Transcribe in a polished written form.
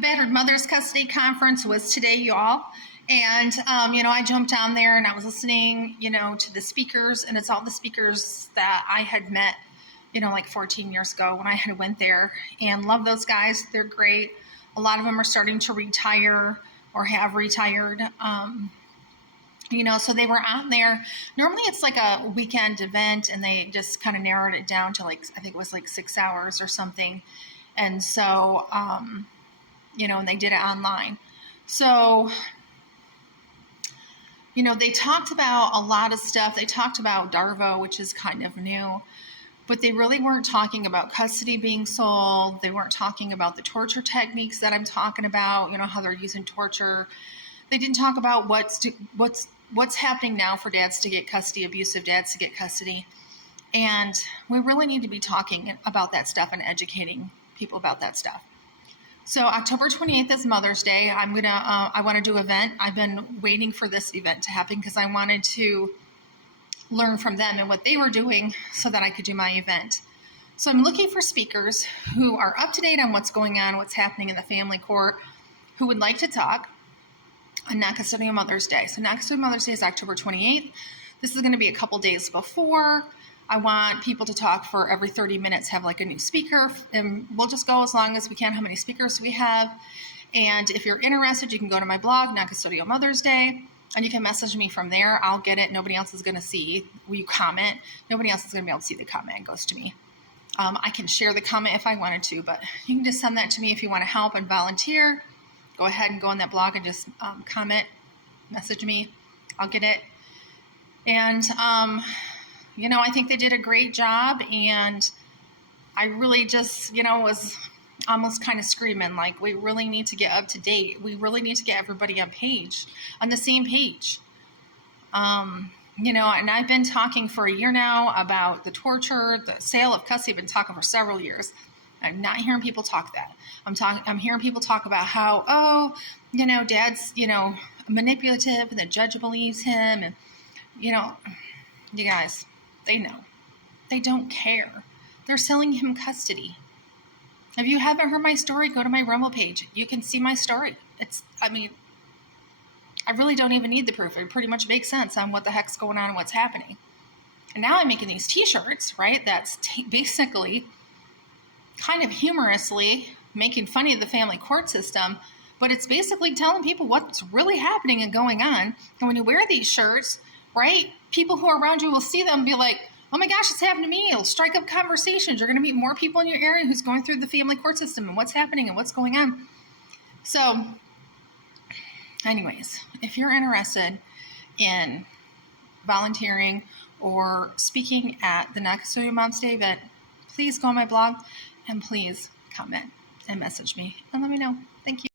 The Battered Mothers Custody Conference was today, y'all. And, I jumped on there and I was listening, to the speakers, and it's all the speakers that I had met, like 14 years ago when I had went there, and love those guys. They're great. A lot of them are starting to retire or have retired. So they were on there. Normally it's like a weekend event, and they just kind of narrowed it down to I think it was 6 hours or something. And so, and they did it online. So, they talked about a lot of stuff. They talked about Darvo, which is kind of new, but they really weren't talking about custody being sold. They weren't talking about the torture techniques that I'm talking about, how they're using torture. They didn't talk about what's happening now for dads to get custody, abusive dads to get custody. And we really need to be talking about that stuff and educating people about that stuff. So October 28th is Mother's Day. I want to do an event. I've been waiting for this event to happen because I wanted to learn from them and what they were doing so that I could do my event. So I'm looking for speakers who are up to date on what's going on, what's happening in the family court, who would like to talk on non-custodial Mother's Day. So non-custodial Mother's Day is October 28th. This is going to be a couple days before. I want people to talk for every 30 minutes, have a new speaker, and we'll just go as long as we can, how many speakers we have. And if you're interested, you can go to my blog, Non-Custodial Mother's Day, and you can message me from there. I'll get it. Nobody else is going to see. Will you comment? Nobody else is going to be able to see the comment. It goes to me. I can share the comment if I wanted to, but you can just send that to me if you want to help and volunteer. Go ahead and go on that blog and just comment, message me. I'll get it. And, I think they did a great job, and I really just, was almost kind of screaming, we really need to get up to date. We really need to get everybody on the same page. And I've been talking for a year now about the torture, the sale of custody. I've been talking for several years. I'm not hearing people talk that. I'm hearing people talk about how, dad's, manipulative, and the judge believes him. And, you guys, they know. They don't care. They're selling him custody. If you haven't heard my story, go to my Rumble page. You can see my story. I really don't even need the proof. It pretty much makes sense on what the heck's going on and what's happening. And now I'm making these t-shirts, right? That's basically kind of humorously making fun of the family court system, but it's basically telling people what's really happening and going on. And when you wear these shirts, right, people who are around you will see them and be like, oh my gosh, it's happened to me. It'll strike up conversations. You're going to meet more people in your area who's going through the family court system and what's happening and what's going on. So anyways, if you're interested in volunteering or speaking at the Non-Custodial Moms Day event, please go on my blog and please comment and message me and let me know. Thank you.